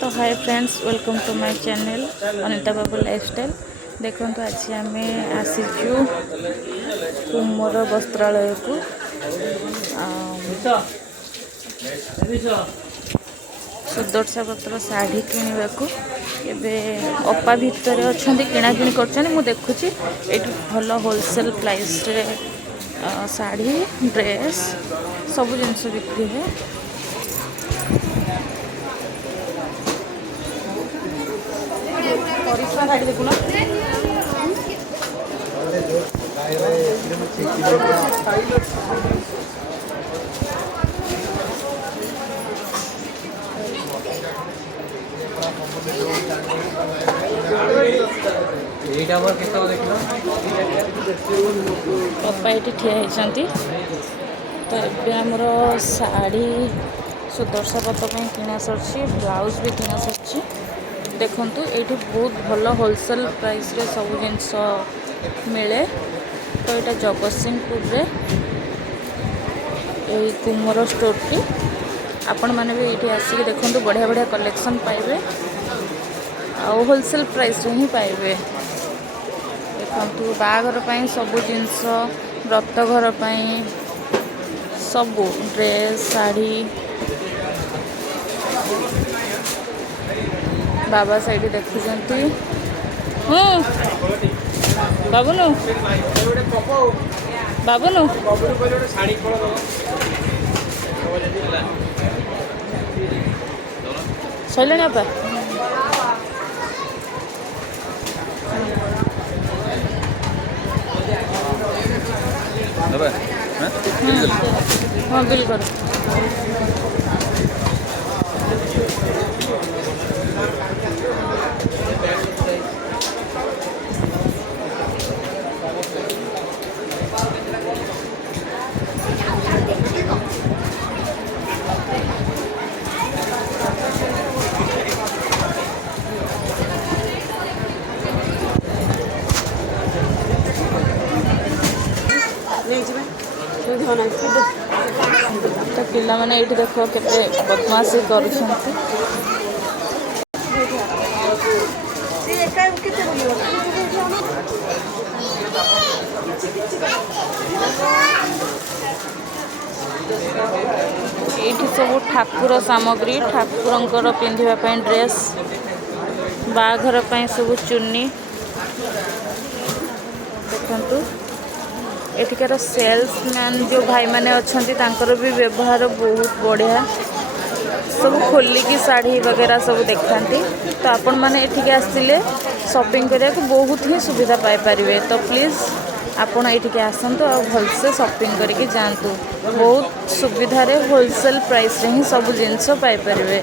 तो hi friends, welcome to my channel Anita Babu lifestyle. देखो आज आम आसीचु कुमर वस्त्रालय को सुदर्शा पत्र शाढ़ी किणवा को अपा भितर अच्छा किणाकिणी कर देखुची ये भल होलसेल प्राइस रे शाढ़ी ड्रेस सब जिनस बिक्री है। शाढ़ी देखुना पप्पा ये ठिया होती तो ये आमर शाढ़ी सुदर्शा पत्र किना सर ब्लाउज भी किना सर देखु ये बहुत भल होलसेल प्राइस रे सब जिनस मिले। तो यहाँ जगतसिंहपुर रे यही कुमर स्टोर टी आपण मैंने भी ये आसिक देखो बढ़िया बढ़िया कलेक्शन पाइबे और होलसेल प्राइस रे ही पाइबे। देखो बाघर सब जिनस व्रतघर सब ड्रेस शाढ़ी बाबा साइड देखुंट बाबुनु बाबुनु सैलणी आपा हाँ बिल कर तो पिला माने ये देख के बदमाशी कर सब ठाकुर सामग्री ठाकुर पिंधापी ड्रेस बाघर सब चुन्नी देखु एठिकार सेल्समैन जो भाई माने अच्छा भी व्यवहार बहुत बढ़िया सब खोलिकी शाढ़ी वगैरह सब देखा। तो आपण मैंने एठिके आसिले शॉपिंग करने को बहुत ही सुविधा पाई परिवे। तो प्लीज़ आपण एठिके आसंतु और भलसे शॉपिंग करके जातु। बहुत सुविधा रे होलसेल प्राइस रे ही सब जिनस पाई परिवे।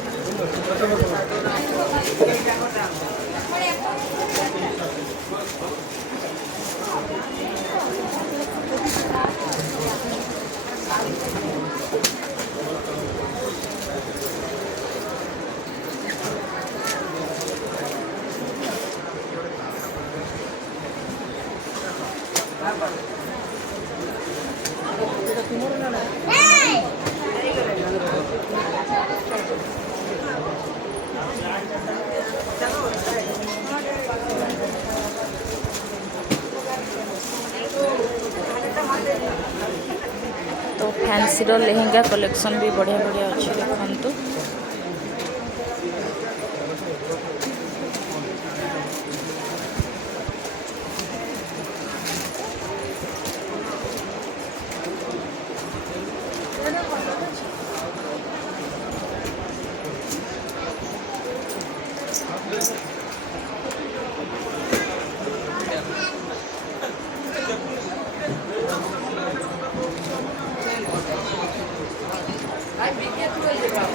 तो फैंसी रो लेहेंगा कलेक्शन भी बढ़िया बढ़िया अच्छे देखु।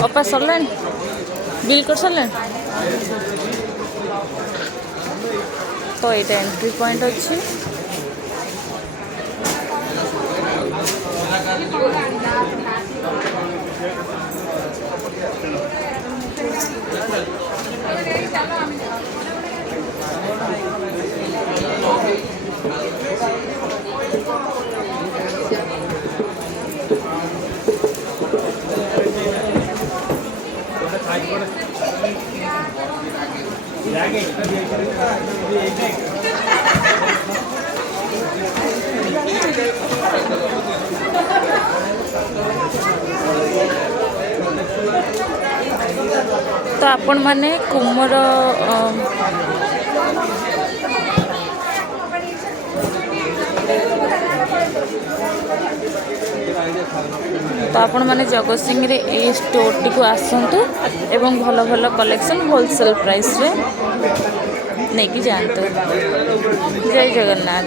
अपा सरला बिल कर सरला तो ये एंट्री पॉइंट अच्छी तो आपण माने कुमर तो आपण माने जगतसिंह रे ए स्टोर टी को आसंतु एवं भल भल कलेक्शन होलसेल प्राइस रे नहीं कि जानते। जय जगन्नाथ।